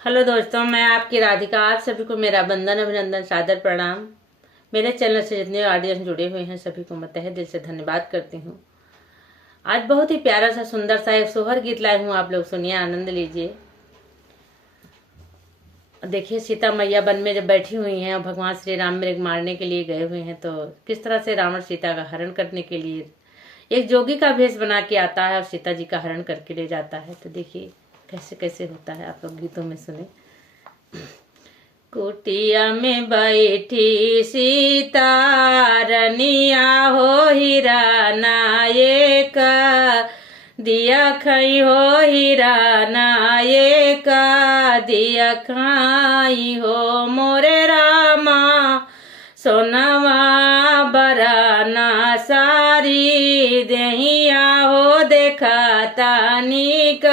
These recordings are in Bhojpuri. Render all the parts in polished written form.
हेलो दोस्तों, मैं आपकी राधिका। आप सभी को मेरा वंदन, अभिनंदन, सादर प्रणाम। मेरे चैनल से जितने ऑडियंस जुड़े हुए हैं सभी को मैं तहे दिल से धन्यवाद करती हूँ। आज बहुत ही प्यारा सा सुंदर सा एक सोहर गीत लाई हूँ, आप लोग सुनिए, आनंद लीजिए। देखिए, सीता मैया वन में जब बैठी हुई हैं और भगवान श्री राम मृग मारने के लिए गए हुए हैं, तो किस तरह से रावण सीता का हरण करने के लिए एक जोगी का भेष बना के आता है और सीता जी का हरण करके ले जाता है। तो देखिए कैसे कैसे होता है, आप लोग गीतों में सुने। कुटिया में बैठी सीता रनिया हो हीरा नायक, दिया खई हो हीरा नायक, दिया खाई हो मोरे रामा, सोनवा बराना सारी देहिया हो देखा तानिक,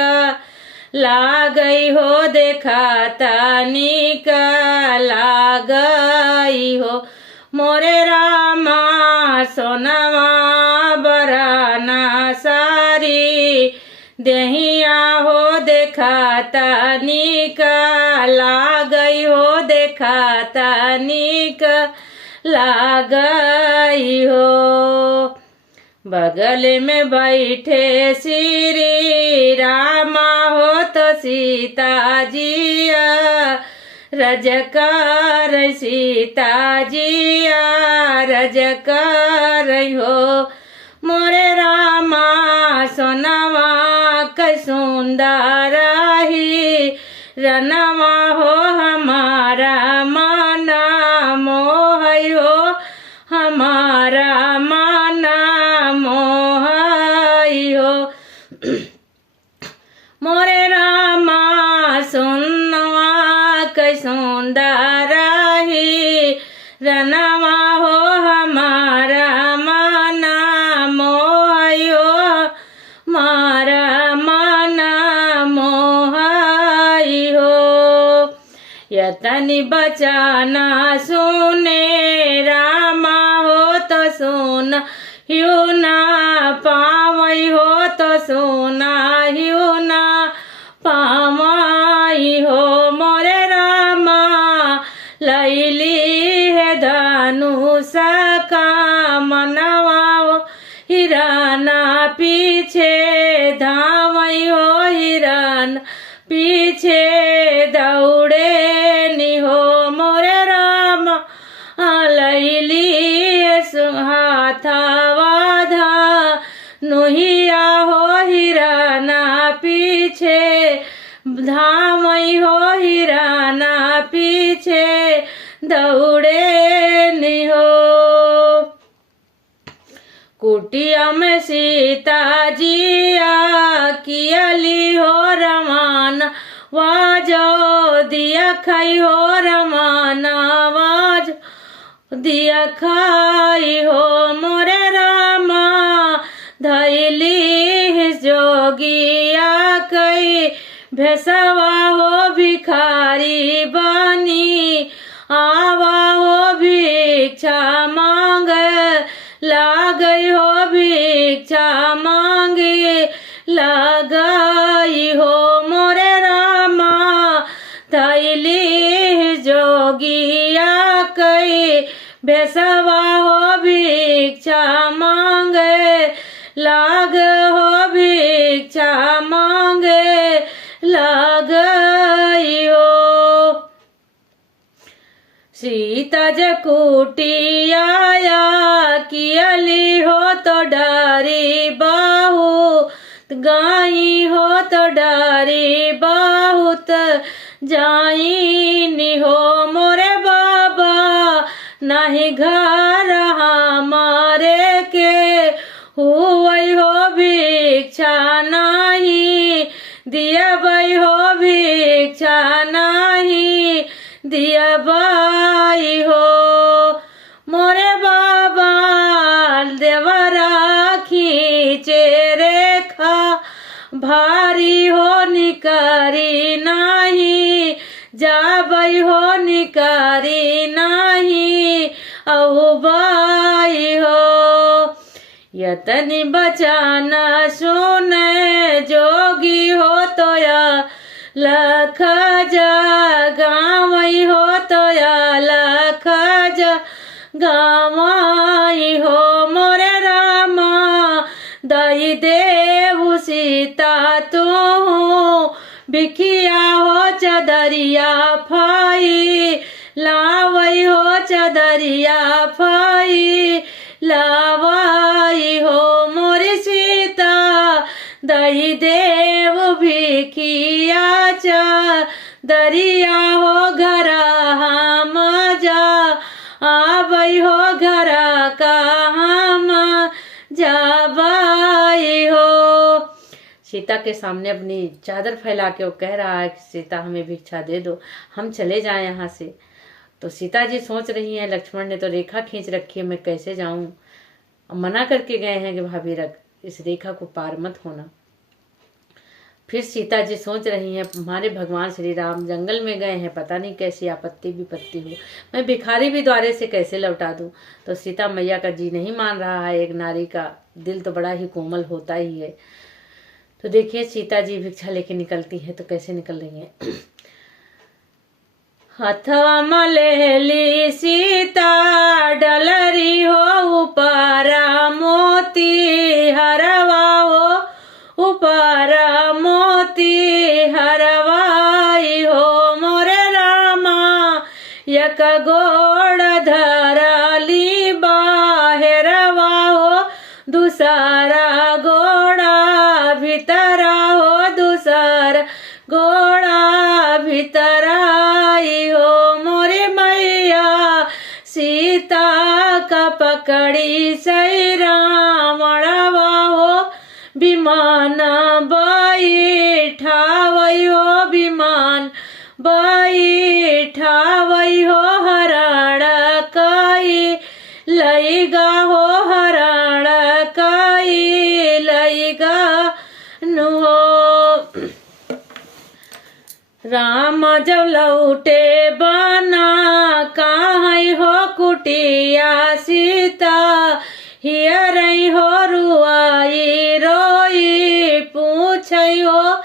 लागई हो देखा तानिक, लागई हो मोरे रामा, सोनवा बराना सारी देहिया हो देखा तानिक, लागई हो देखा तानिक, लागई हो। बगल में बैठे श्री रामा हो तो सीता जिया, रजकार सीता जिया, रजकार हो मोरे रामा, सोनवा कै सुंदर ही रनवा हो हमारा माना, मोह हो हमारा माना, मोह हो मोरे रामा, सुनवा कै सुंदर ही रनवा हो हमारा माना, मोह हो मारा माना, मोह हो। यतनि बचाना सुने रामा हो तो सुन ह्यू ना पावई हो तो सुना ह्यू ना पावई हो मोरे रामा, लैली है धनुष का मनवा हिराना पीछे धावई हो, हिरन पीछे दौड़े नि हो मोरे रामा, लैली हाथवा धा नुहिया हो, हिराना पीछे धामई हो, हिराना पीछे दौड़े नि हो। कुटिया में सीता जिया कियली हो रमान, वाजो दिया खाई हो रमाना, वाज दिया खाई हो मोरे रामा, धैली जोगिया कई भेसवा हो भिखारी बनी, आवा हो भिक्षा मांग, लागई हो भिक्षा मांगे, लागई हो मोरे रामा, थैली जोगिया कई भेसवा हो भिक्षा मांगे, लाग हो भिक्षा मांगे, लागई हो। सीता जकुटिया कियली हो तो डरी बहुत, गाई हो तो डरी बहुत, जाई नि हो मोरे बाबा, नहीं घर हमारे के हुई हो भिक्षा, नहीं दिया बई हो भिक्षा, नहीं दिया बाई हो मोरे बाबा, देवरा खींचे रेखा भारी हो निकारी नहीं, जाबई हो निकारी नहीं, औ बाई हो। यतनि बचाना सुने जोगी हो तो या लख जगावई हो तो या लख जगावई हो मोरे रामा दई देव सीता तू बिखिया हो चदरिया फाई लावई हो चदरिया फाई लावई हो मोरी सीता दई देव भिखिया चदरिया हो घरा हम जा आवई हो घरा का हम जावई हो। सीता के सामने अपनी चादर फैला के वो कह रहा है कि सीता हमें भिक्षा दे दो, हम चले जाएं यहाँ से। तो सीता जी सोच रही हैं लक्ष्मण ने तो रेखा खींच रखी है, मैं कैसे जाऊं। मना करके गए हैं कि भाभी रख इस रेखा को पार मत होना। फिर सीता जी सोच रही हैं हमारे भगवान श्री राम जंगल में गए हैं, पता नहीं कैसी आपत्ति विपत्ति हो, मैं भिखारी भी द्वारे से कैसे लौटा दूं। तो सीता मैया का जी नहीं मान रहा है, एक नारी का दिल तो बड़ा ही कोमल होता ही है। तो देखिए सीता जी भिक्षा लेके निकलती है तो कैसे निकल रही हैं। हथवा मलेली सीता डलरी हो ऊपरा मोती हरवा हो ऊपरा मोती हरवाई हो मोरे रामा यक गोड़ धरली बाहरवा हो दूसरा गोड़ा भीतरा हो दूसरा गोड़ा भीतराई हो मोरे मैया सीता का पकड़ी सई रावणवा हो विमान बैठावई हो विमान बैठावई हो हरण कई लईगा हो हरण कई लईगा नु हो। राम जब लौटे बना कहीं हो कुटिया सीता हियरई हो रुआई रोई पूछई हो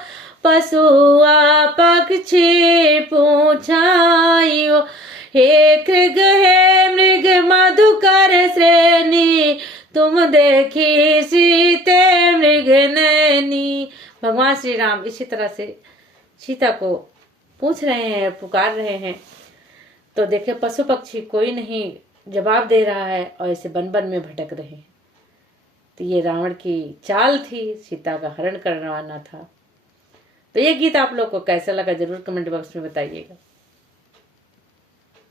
पशुआ पक्षी पूछई हो हे कृग हे मृग मधुकर श्रेणी तुम देखी सीते मृग नैनी। भगवान श्री राम इसी तरह से सीता को पूछ रहे हैं, पुकार रहे हैं। तो देखे पशु पक्षी कोई नहीं जवाब दे रहा है और ऐसे बन बन में भटक रहे हैं। तो ये रावण की चाल थी, सीता का हरण करवाना था। तो ये गीत आप लोग को कैसा लगा जरूर कमेंट बॉक्स में बताइएगा।